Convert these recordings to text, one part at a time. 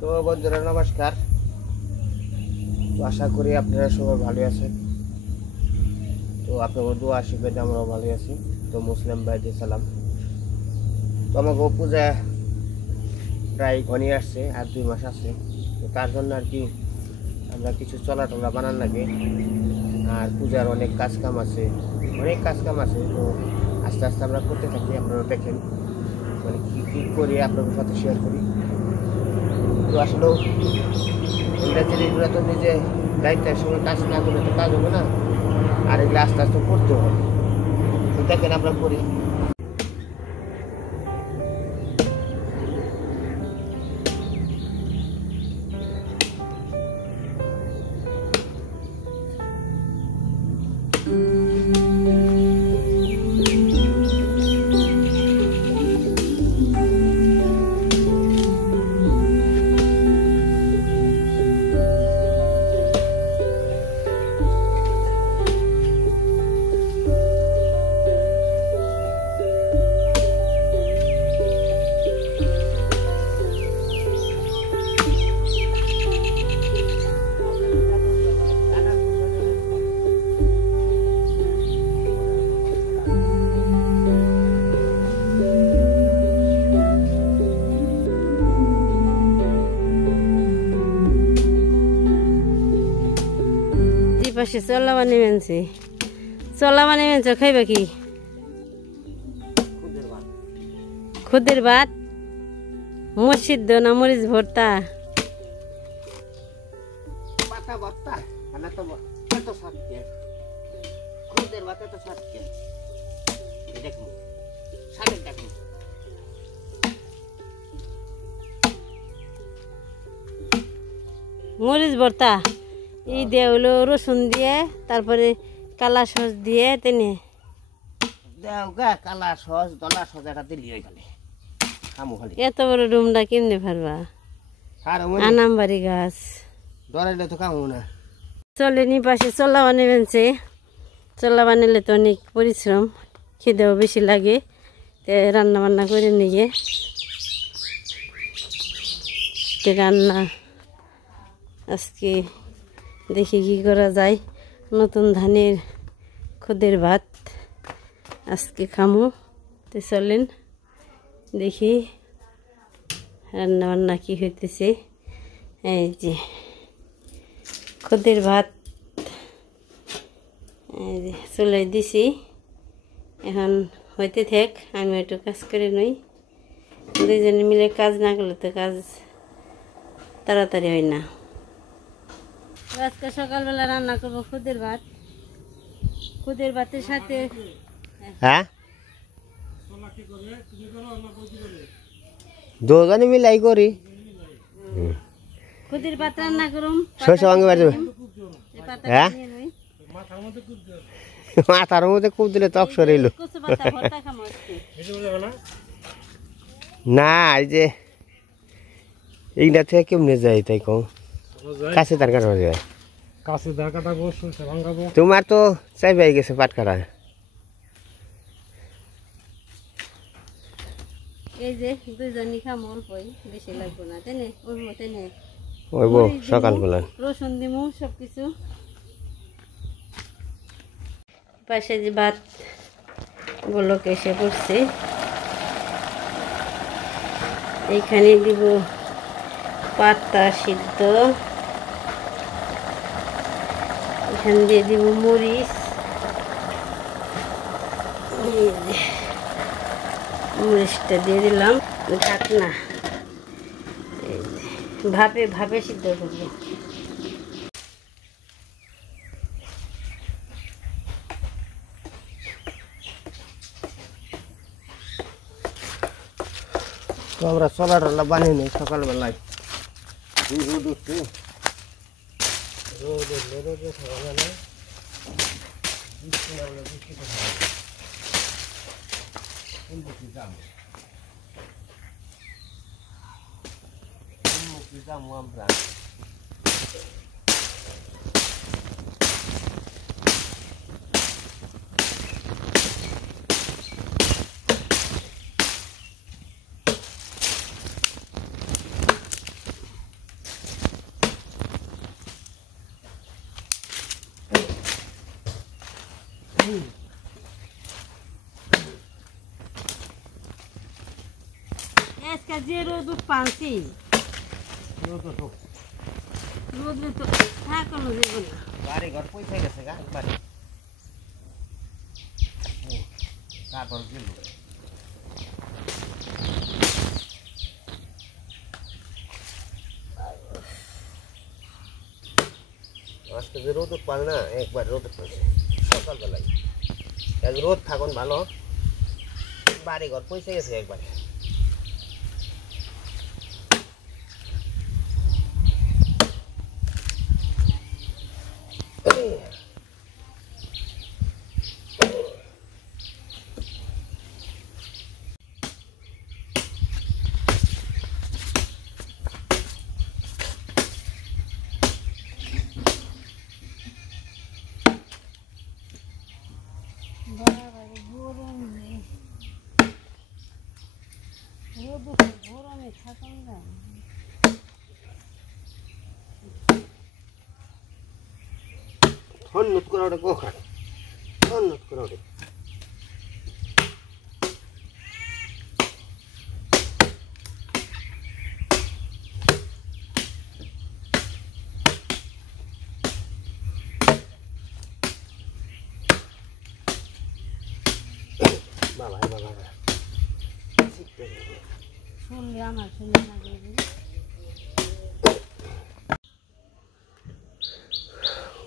তো বন্ধুরা নমস্কার। তো আশা করি আপনারা সবাই ভালো আছেন। তো আপনাদের দোয়া আশীর্বাদে আমরাও ভালো আছি। তো মুসলিম ভাইদের সালাম। তো আমাকে পূজা প্রায় ঘনিয়ে আসছে, আর 2 মাস আছে। তো তার জন্য আর কি আমরা কিছু চলা টলা বানান লাগে, আর পূজার অনেক কাজ কাম আছে। তো আস্তে আস্তে আমরা করতে থাকি, আপনারা দেখেন মানে কী কী করি আপনাদের সাথে শেয়ার করি। তো আসলেও এগুলো জিনিসগুলো তো নিজে দায়িত্বের সঙ্গে কাজ না করলে তো কাজ হবে না, আর এগুলো আস্তে আস্তে করতে হবে। তো দেখেন আমরা করি। পাশে চলা বানিয়ে খাইবা কি? খুদের ভাত, মসজিদ না মরিচ ভর্তা? মরিচ ভর্তা এই দিয়ে হলো রসুন দিয়ে, তারপরে কালা সস দিয়ে তেনে কালা সস দলা সস এটা দিলি হয়ে গেলে খামু খালি। এত বড় ডুমটা কেমনে পারবা? আনামবাড়ি গাছ ডরাইলে তো কামু না। চলেনি পাশে চলা বানিয়েছে। চলা বানালে তো অনেক পরিশ্রম, খিদেও বেশি লাগে। রান্না বান্না করে নিয়ে রান্না আজকে দেখি কি করা যায়। নতুন ধানের খুদের ভাত আজকে খামু। তো চলেন দেখি রান্না বান্না কি হইতেছে। এই যে খুদের ভাত এই যে চুলাই দিছি, এখন হইতে থাক। আমি একটু কাজ করে নই। দুইজনে মিলে কাজ না করলে তো কাজ তাড়াতাড়ি হয় না। আজকে সকালবেলা রান্না করবো খুদের ভাত। খুদের ভাতের সাথে দুজনে মিলাই করি। খুদের ভাত রান্না করুম। মাথার মধ্যে কূপ দিলে তক সরাইল না। এই যে এইটা থেকে কেমনে যায় তাই কম কাছে তার কাটা যায়। তোমার তো চাই পাই গেছে পাট কাটা। এই যে দুইজনই খাম, অল্পই, বেশি লাগবো না। তেনে ওইব সকালবেলা রসুন দিমু সবকিছু। পাশে যে ভাত বলক এসে পড়ছে, এইখানে দিব পাতা সিদ্ধ, এখান দিয়ে দিব মরিচ, মরিচটা দিয়ে দিলাম। ঢাকনা ভাপে সিদ্ধ করবো। তো আমরা চলা টলা বানিয়ে নিই সকালবেলায়। রোদ উঠছে, রোদ উঠলে রোদে সকালবেলায় বৃষ্টি না হলে বৃষ্টিতে যাবো আমরা। আজকে যে রোদ পানছি রোদ্রে তো থাকানো যাবে না। বাড়ি ঘর পয়সা গেছে গা বাড়ি তারপর গেল আজকে যে রোদ পাল না একবার রোদ পড়ছে সকালবেলায় এক রোদ থাকুন ভালো বাড়ি ঘর পয়সা গেছে একবারে গরমে থাকানো যায় না। হন্নত করে ওটা কোখান হন্নত করে ওটা বাবা বাবা শুনলে আমার শুনে না যাবে।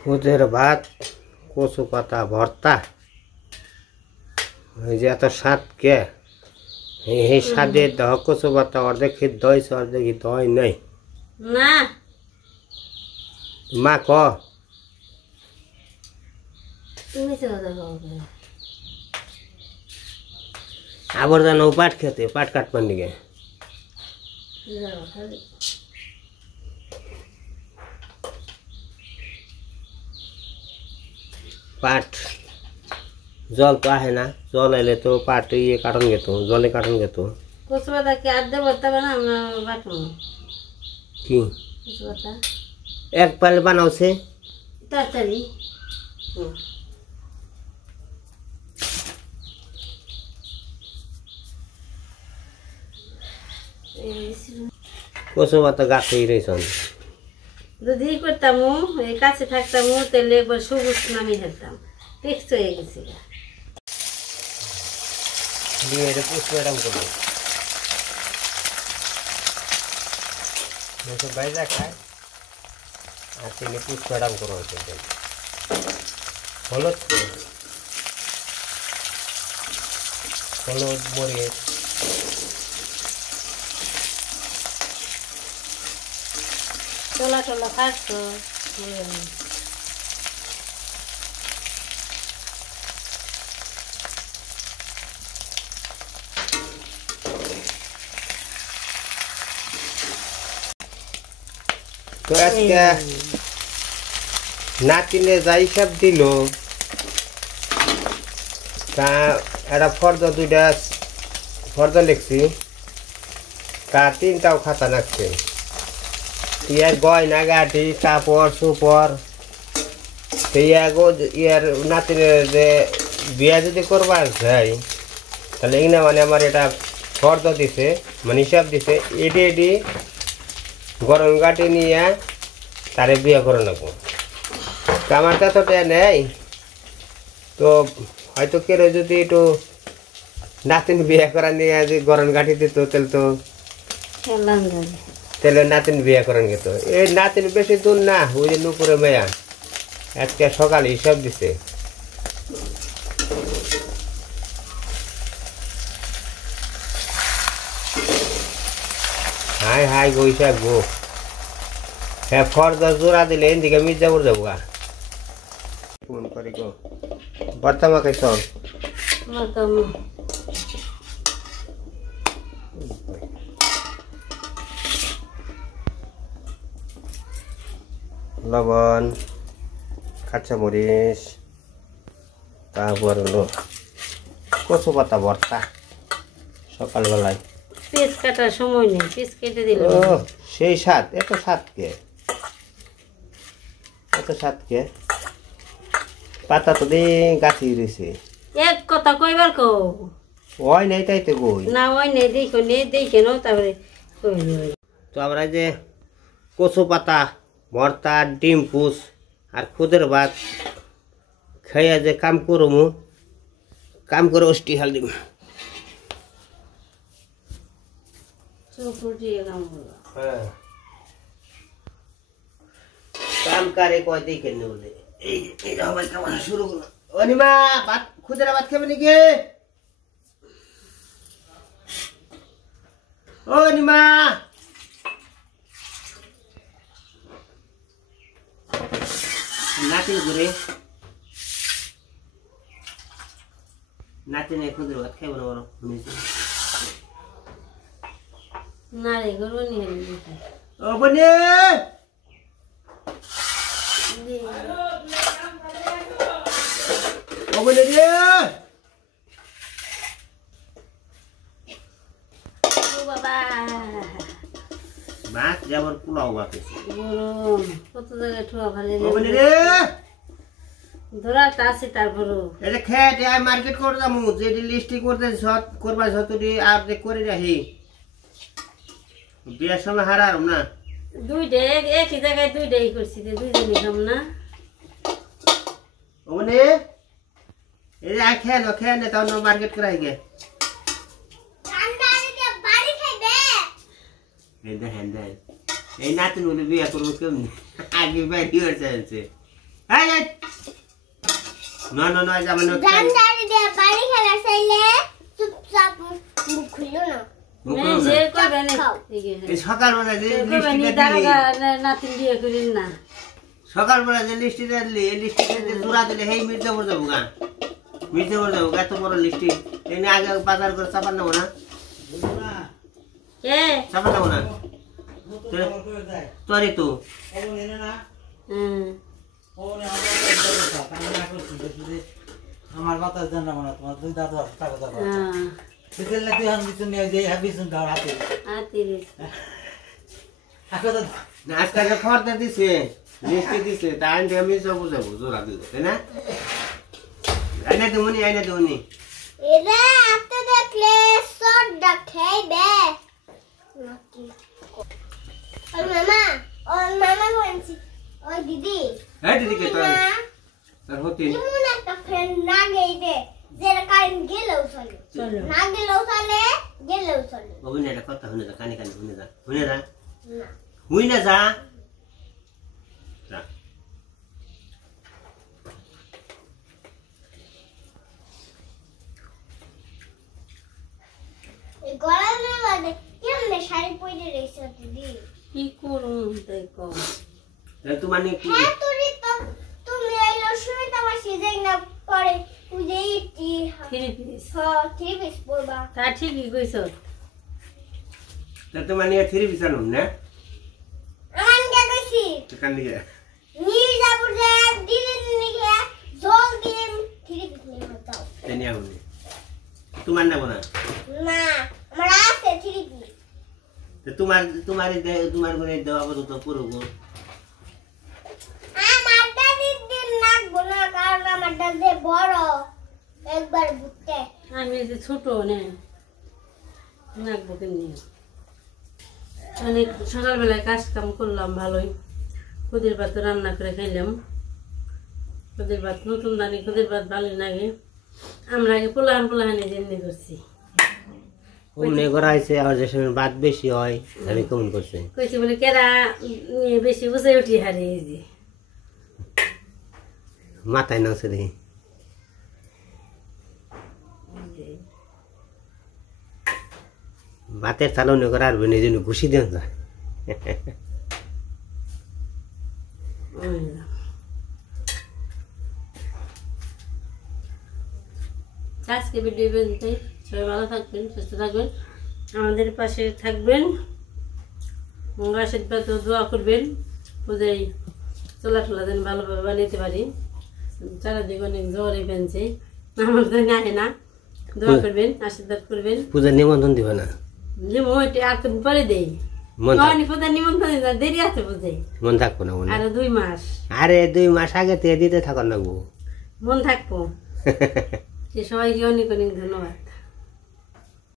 খুদের ভাত কচু পাতা ভর্তা এই যে এত স্বাদ কে এই স্বাদে দহ কচু পাতা অর্ধেক সিদ্ধ হয়েছে অর্ধেক সিদ্ধ হয় নাই না মা ক তুমি তো কথা বলবে আবার জানো পাট খেতে পাট কাটবার দিকে পাট জল তো আহে না জল এলে তো পাট ইয়ে কাটন গেত জলে কাটন গেত কচু পাতা কি আড্ডা ভরতে হবে না আমরা বাটবো কি কচু পাতা এক পাল বানাওছে তাড়াতাড়ি কচু পাতা গাছেই রয়েছেন যদি করতাম এই কাছে থাকতাম তাহলে একবার সবুজ নামিয়ে ফেলতাম টেক্সট হয়ে গেছে দিয়ে এটা পুষ্প এরকম করবো বাইজা খায় আর তিনি পুষ্প এরকম করবো হলুদ হলুদ মরিচ টোলা টোলা থাকতো তো আজকে নাতিনে যা হিসাব দিল তা একটা ফর্দ দুইটা ফর্দ লিখছি তা তিনটাও খাতা লাগছে ইয়ার গয়না গাঠি কাপড় সুপড় ইয়ার নাতিনের যে বিয়া যদি করবার যায় তাহলে এই না মানে আমার এটা ফর্দ দিছে মানে হিসাব দিছে এডি এডি গরম গাঠি নিয়ে তারে বিয়ে করে নেবো তো আমার তো নেই তো হয়তো কেউ যদি একটু নাতিন বিয়ে করা নিয়ে যদি গরম গাঠি দিত তাহলে নাতিন বিয়ে করেন গেত এই নাতিন বেশি দূর না ওই যে নুপুরে মেয়া আজকে সকালে হিসাব দিছে হাই হাই বৈশাখ গো হ্যাঁ ফর্দ জোড়া দিলে এদিকে মির্জাপুর যাবো গা ফোন করি গো ভর্তা মাখাই চল লবণ কাঁচামরিচ তারপর হলো কচু পাতা ভর্তা সকালবেলায় পিস কাটার সময় নেই পিস কেটে দিল সেই স্বাদ এত স্বাদ কে পাতা তো দিয়ে গাছি রয়েছে এক কথা কইবার কো ওই নাই তাই তো কই না ওই নেই দেখে নাও তারপরে কইনি ওই তো আমরা যে কচু পাতা ভর্তা ডিম পুষ আর খুদের ভাত খাইয়া যে কাম করমু কাম করে অষ্টি হাল দিব চোখ উঠিয়ে কাম করবো হ্যাঁ কাম কারে কয় দেখে নে বলে এই আমার কাম শুরু করলো অনিমা ভাত খুদের ভাত খাবে নাকি ও অনিমা নাতি ঘুরে নাতি নেই খুদের ভাত খাইব না বড় শুনেছি না রে করবো নি হেলে ও বনে ও বনে রে ও বাবা ভাত যাবার পোলাও ভাত আছে গরম কত জায়গায় ঠোয়া ভালো ও বনে রে ধরাটা আছে তারপরও এটা খেয়ে আই মার্কেট করে যাবো যেটি লিস্টি করতে সৎ করবা যতটি আর যে করে রাখি বিয়ের সময় হারাম না দুইটা একই জায়গায় দুইটাই করছি দুইজনই খাম না ও বনে এই যে খেয়ে নে তাও মার্কেট করে গে এই দেখেন দেখেন এই নাতিন বলে বিয়ে করবো কেমনি আগে বাইরে হয়েছে না না না যাবে না বাড়ি খেলা চাইলে চুপচাপ মুখ খুললো না যে করবেন এই সকালবেলা যে নাতিন বিয়ে করেন না সকালবেলা যে লিস্টিটা দিলি এই লিস্টিতে জোড়া দিলে সেই মির্জাপুর যাবো গা মির্জাপুর যাবো এত বড় লিস্টি এনে আগে বাজার করে চাপার নেবো না কে চাপার নেবো না তোরই তো আমার বাতাস দেন না মনে তোমার দুই দাদু টাকা দাও সেকেল না তুই আমি কিছু নিয়ে যাই হাবি শুন দাও হাতে না আজকাল খরচা দিছে লিস্টি দিছে তা আনতে আমি যাবো জোড়া দিল তাই না আইনা দেবনি এরা আপনি দেখলে সরটা খাইবে ওই মামা বলছি ওই দিদি হ্যাঁ দিদিকে তোর হতে এমন একটা ফ্রেন্ড না গেইবে যেটা কারেন্ট গেলেও চলে না গেলেও চলে গেলেও চলে বাবুনি একটা কথা শুনে যা কানে শুনে যা না হুই না যা এই গরমের মধ্যে কেমনে শাড়ি পরে রয়েছে দিদি কি করুন তাই কম তোমার নিয়ে কি হ্যাঁ তুমি এই লসুনটা মাসি যাই না পরে পুজে ইটি থ্রি পিস হ্যাঁ ঠিক আছে পড়বা তা ঠিকই কইছ তোমার নিয়ে থ্রি বিছানো না আমি কে কইছি কান দিকে নিয়ে যাবো যে দিদিন নিয়ে জল দিন ঠিক আছে নিয়ে দাও তেনি আগুনে তোমার নেব না না আমার আছে ঠিক আছে তোমার গুনে দেওয়া তো পুরো গো আমার দিদিন নাকবো না কারণ আমার দাদে বড় একবার বুঝতে আমি যে ছোট নে নাকবো কেমনি অনেক সকালবেলায় কাজ কাম করলাম ভালোই খুদের ভাত রান্না করে খাইলাম খুদের ভাত নতুন দানি খুদের ভাত ভালোই লাগে আমরা আগে পোলাহানি যেমনি করছি মনে করা হয়েছে আর যে সময় বাদ বেশি হয় আমি কেমন করছে কইছি বলে কেরা নিয়ে বেশি বুঝে উঠি হারিয়ে যে মাথায় নাচে দেখি ভাতের চালনে করা আর নিজে ঘুষি দেন যায় আজকে ভিডিও পর্যন্তই সবাই ভালো থাকবেন সুস্থ থাকবেন আমাদের পাশে থাকবেন আশীর্বাদ ও দোয়া করবেন পূজায় চলাফেরা যেন ভালোভাবে বানাইতে পারি চারিদিকে অনেক জ্বরে ফেলছে আমার তো আসে না দোয়া করবেন আশীর্বাদ করবেন পূজার নিমন্ত্রণ দিবে না যেমন আর তো পরে দেই পূজার নিমন্ত্রণ দেরি আছে বুঝে মন থাকবো না মনে আর 2 মাস আরে 2 মাস আগে তে দিতে থাকুন লাগবো মন থাকবো সবাইকে অনেক অনেক ধন্যবাদ।